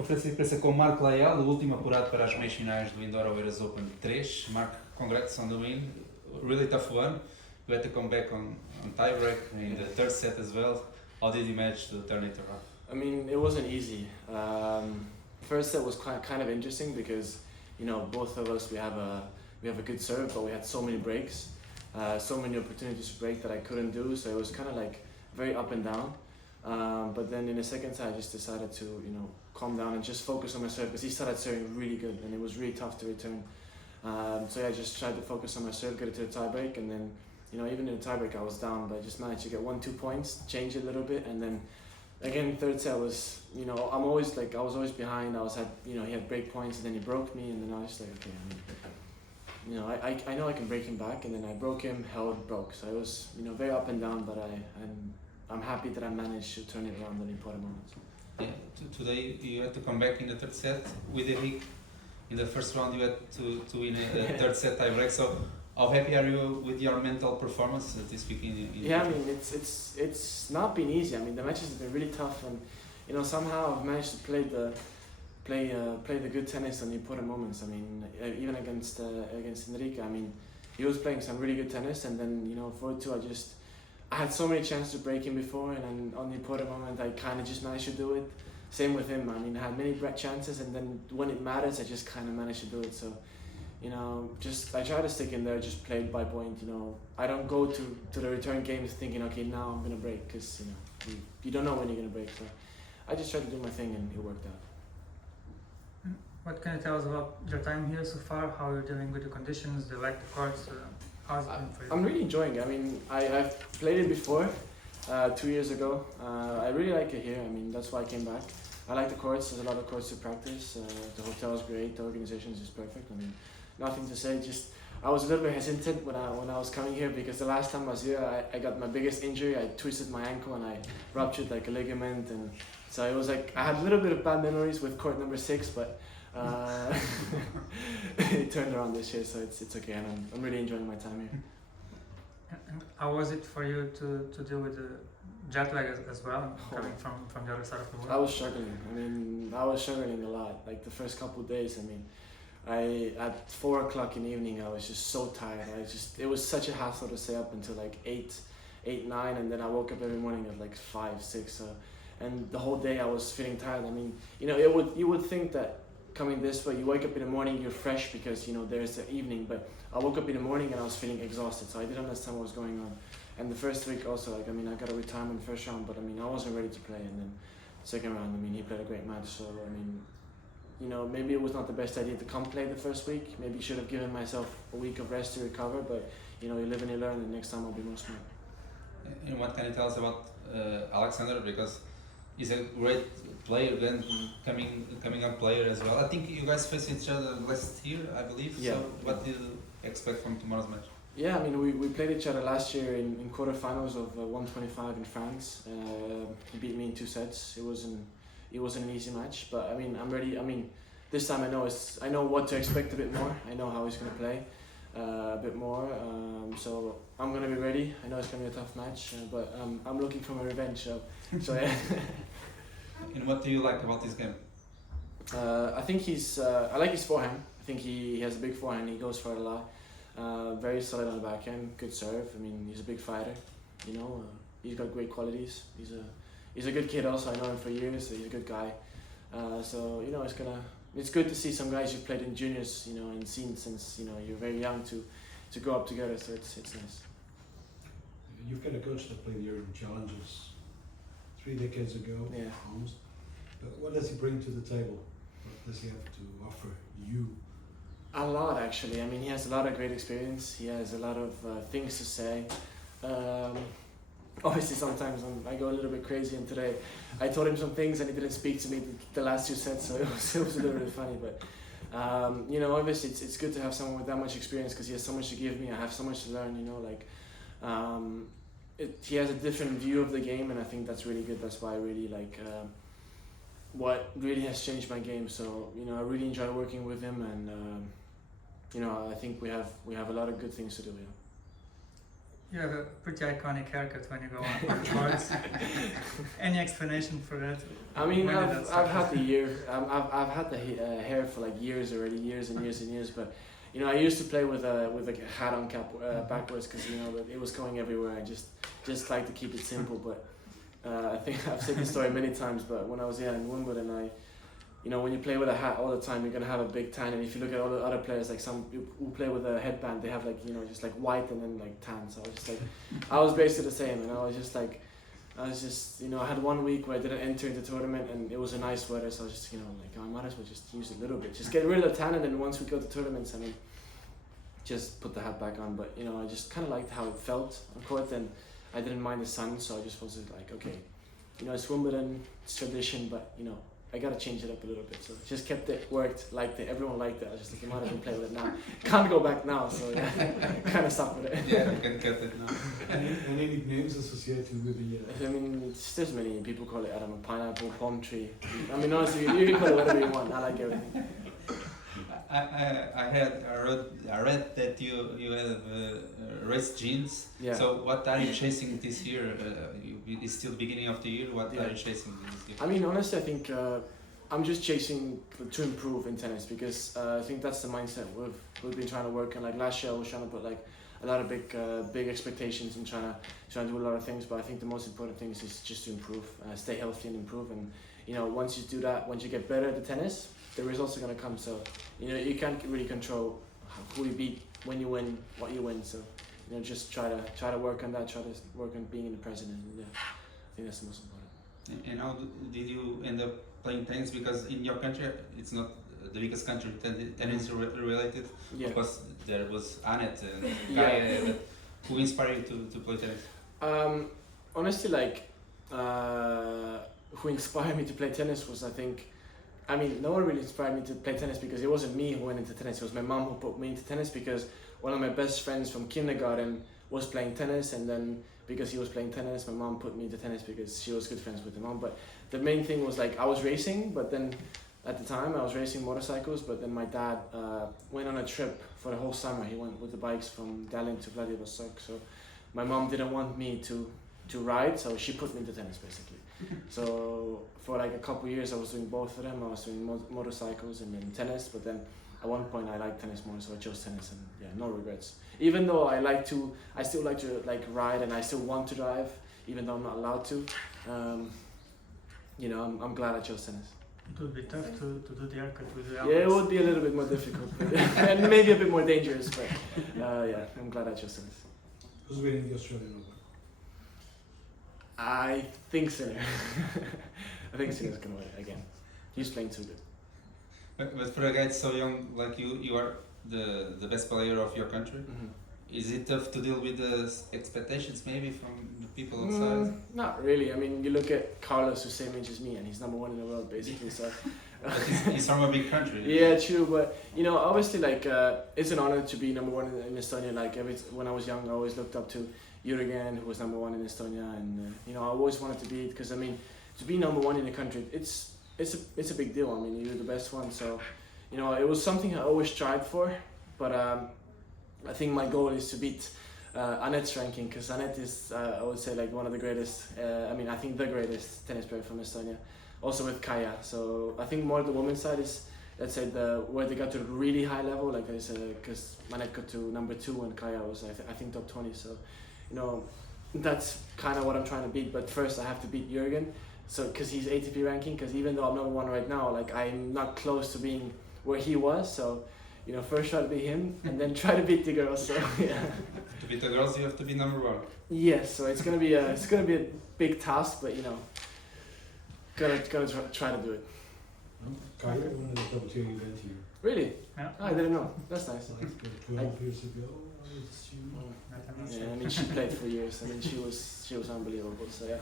Conferência de imprensa com o Marco Lajal, o último apurado para as meias finais do Indoor Oeiras Open 3. Mark, congrats on the win. Really tough one. You had to come back on tiebreak in the third set as well. How did you manage to turn it around? I mean, it wasn't easy. First set was kind of interesting because, you know, both of us we have a good serve, but we had so many breaks, so many opportunities to break that I couldn't do. So it was kind of like very up and down. But then in the second set, I just decided to, you know, calm down and just focus on my serve because he started serving really good and it was really tough to return. So yeah, I just tried to focus on my serve, get it to the tiebreak, and then, you know, even in the tiebreak I was down, but I just managed to get 1-2 points, change it a little bit, and then again third set was, you know, I was always behind. You know, he had break points and then he broke me, and then I was just like, okay, you know, I know I can break him back, and then I broke him, held, broke. So it was, you know, very up and down, but I'm happy that I managed to turn it around in important moments. Yeah, today you had to come back in the third set with Eric. In the first round you had to win a third set tiebreak. So how happy are you with your mental performance this week Yeah, I mean, it's not been easy. I mean, the matches have been really tough, and you know, somehow I've managed to play the good tennis on the important moments. I mean, even against Enrique, I mean, he was playing some really good tennis, and then, you know, 4-2, I had so many chances to break him before, and then on the important moment I kind of just managed to do it. Same with him. I mean, I had many chances, and then when it matters, I just kind of managed to do it. So, you know, I try to stick in there, just play it by point. You know, I don't go to the return games thinking, okay, now I'm gonna break, because, you know, you don't know when you're gonna break. So I just tried to do my thing, and it worked out. What can you tell us about your time here so far? How you're dealing with the conditions, the the courts? How's it been for you? I'm really enjoying it. I mean, I've played it before, 2 years ago. I really like it here. I mean, that's why I came back. I like the courts. There's a lot of courts to practice. The hotel is great. The organization is perfect. I mean, nothing to say. Just I was a little bit hesitant when I was coming here, because the last time I was here, I got my biggest injury. I twisted my ankle and I ruptured like a ligament, and so it was like I had a little bit of bad memories with court number 6, but it turned around this year, so it's okay, and I'm really enjoying my time here. And how was it for you to deal with the jet lag as well, coming from the other side of the world? I was struggling. I mean, I was struggling a lot. Like the first couple of days, I mean, at 4 o'clock in the evening, I was just so tired. It was such a hassle to stay up until like 8, 9, and then I woke up every morning at like 5, 6. And the whole day I was feeling tired. I mean, you know, you would think that coming this way, you wake up in the morning, you're fresh because, you know, there's the evening, but I woke up in the morning and I was feeling exhausted, so I didn't understand what was going on. And the first week also, like, I mean, I got a retirement first round, but I mean, I wasn't ready to play, and then second round, I mean, he played a great match, so I mean, you know, maybe it was not the best idea to come play the first week. Maybe I should have given myself a week of rest to recover, but, you know, you live and you learn, and next time I'll be more smart. And what can you tell us about Alexander, because he's a great player, then coming up player as well. I think you guys faced each other last year, I believe. Yeah. So what do you expect from tomorrow's match? Yeah, I mean, we played each other last year in quarterfinals of 125 in France. He beat me in 2 sets. It wasn't an easy match, but I mean, I'm ready. I mean, this time I know what to expect a bit more. I know how he's gonna play a bit more. So I'm gonna be ready. I know it's gonna be a tough match, but I'm looking for my revenge. So yeah. And what do you like about this game? I think I like his forehand. I think he has a big forehand. He goes for it a lot. Very solid on the backhand. Good serve. I mean, he's a big fighter. You know, he's got great qualities. He's a good kid also. I know him for years. So he's a good guy. So you know, it's good to see some guys you've played in juniors, you know, and seen since, you know, you're very young to grow up together. So it's nice. You've got a coach that played your challenges 3 decades ago, Yeah. almost. What does he bring to the table? What does he have to offer you? A lot, actually. I mean, he has a lot of great experience. He has a lot of things to say. Obviously, sometimes I go a little bit crazy, and today I told him some things and he didn't speak to me the last 2 sets, so it was a little bit funny. But you know, obviously it's good to have someone with that much experience, because he has so much to give me. I have so much to learn. You know, like he has a different view of the game, and I think that's really good. That's why I really like what really has changed my game. So, you know, I really enjoy working with him, and you know, I think we have a lot of good things to do. Yeah. You have a pretty iconic haircut when you go on courts. Any explanation for that? I mean, When did that I've start? had I've had the hair for like years already, years and years and years. But you know, I used to play with like a hat on cap backwards because you know it was going everywhere. I just like to keep it simple. But I think I've said this story many times. But when I was in Wimbledon, you know, when you play with a hat all the time, you're gonna have a big tan. And if you look at all the other players, like some who play with a headband, they have like, you know, just like white and then like tan. So I was just like, I was basically the same, and I was just, you know, I had 1 week where I didn't enter into the tournament, and it was a nice weather, so I was just, you know, like, I might as well just use it a little bit, just get rid of the tan, and then once we go to tournaments, I mean, just put the hat back on. But you know, I just kind of liked how it felt on court, and I didn't mind the sun, so I just was like, okay, you know, it's Wimbledon, it's tradition, but you know, I gotta change it up a little bit. So just kept it, worked, liked it, everyone liked it. I was just like, you might as well play with it now. Can't go back now, so yeah, kind of stuck with it. Yeah, you can cut it now. Any nicknames associated with the? I mean, there's many people call it, I don't know, pineapple, palm tree. I mean, honestly, you can call it whatever you want. I like everything. I read that you have race jeans. Yeah. So what are you chasing this year? It's still beginning of the year. What Yeah. are you chasing this year? I mean, honestly, I think I'm just chasing to improve in tennis because I think that's the mindset we've been trying to work on. Like last year, I was trying to put like a lot of big expectations and trying to do a lot of things. But I think the most important thing is just to improve, stay healthy and improve. And you know, once you do that, once you get better at the tennis, the results are gonna come. So you know, you can't really control who you beat, when you win, what you win. So you know, just try to work on that. Try to work on being in the present. And yeah, I think that's the most important. And how did you end up playing tennis? Because in your country, it's not the biggest country tennis related. Yeah. Of course, there was Annette and Yeah. Kaya. But who inspired you to play tennis? Honestly, like, who inspired me to play tennis was, I mean, no one really inspired me to play tennis because it wasn't me who went into tennis. It was my mom who put me into tennis because one of my best friends from kindergarten was playing tennis, and then because he was playing tennis, my mom put me into tennis because she was good friends with my mom. But the main thing was like I was racing, but then at the time I was racing motorcycles, but then my dad went on a trip for the whole summer. He went with the bikes from Tallinn to Vladivostok. So my mom didn't want me to ride, so she put me into tennis basically. So for like a couple of years I was doing both of them. I was doing motorcycles and then tennis, but then at one point I liked tennis more, so I chose tennis, and yeah, no regrets. Even though I still like to like ride, and I still want to drive, even though I'm not allowed to. You know, I'm glad I chose tennis. It would be tough to do the haircut with the Yeah, it would be a little bit more difficult, but, and maybe a bit more dangerous, but yeah, I'm glad I chose tennis. Who's winning the Australian Open? I think Sinner. I think Sinner's gonna win it again. He's playing too good. But for a guy so young like you are the best player of your country. Mm-hmm. Is it tough to deal with the expectations maybe from the people outside? Not really. I mean, you look at Carlos, who's same age as me, and he's number one in the world basically. So. But he's from a big country. Yeah, true. But you know, obviously, like it's an honor to be number one in Estonia. Like when I was young, I always looked up to Jürgen, who was number one in Estonia, and you know, I always wanted to be it because I mean, to be number one in a country, it's a big deal. I mean, you're the best one, so you know, it was something I always strived for. But I think my goal is to beat Annette's ranking, because Annette is, I would say, like one of the greatest. I mean, I think the greatest tennis player from Estonia. Also with Kaya. So I think more the women's side is, let's say, where they got to a really high level. Like I said, because Annette got to number 2 and Kaya was I think top 20. So you know, that's kind of what I'm trying to beat. But first I have to beat Jürgen. So because he's ATP ranking. Because even though I'm number 1 right now, like I'm not close to being where he was. So you know, first try to beat him, and then try to beat the girls. So yeah. To beat the girls, you have to be number 1. Yes. So it's gonna be a big task, but you know, gonna try to do it. Kaya won the WTA event here. Really? Yeah. Oh, I didn't know. That's nice. Like 12 years ago, I assume. Yeah, I mean, she played for years. I mean, she was unbelievable. So yeah,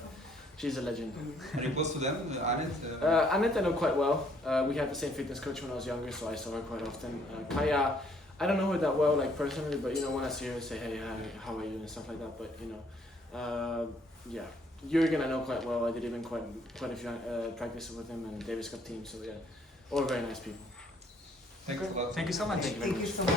she's a legend. Are you close to them, Annette? Annette I know quite well. We had the same fitness coach when I was younger, so I saw her quite often. Kaya, I don't know her that well, like personally, but you know, when I see her, I say, hey, how are you, and stuff like that. But you know, yeah, Jürgen I know quite well. I did even quite a few practices with him, and Davis Cup team. So yeah, all very nice people. Thanks a lot. Thank you so much. Thank you very much.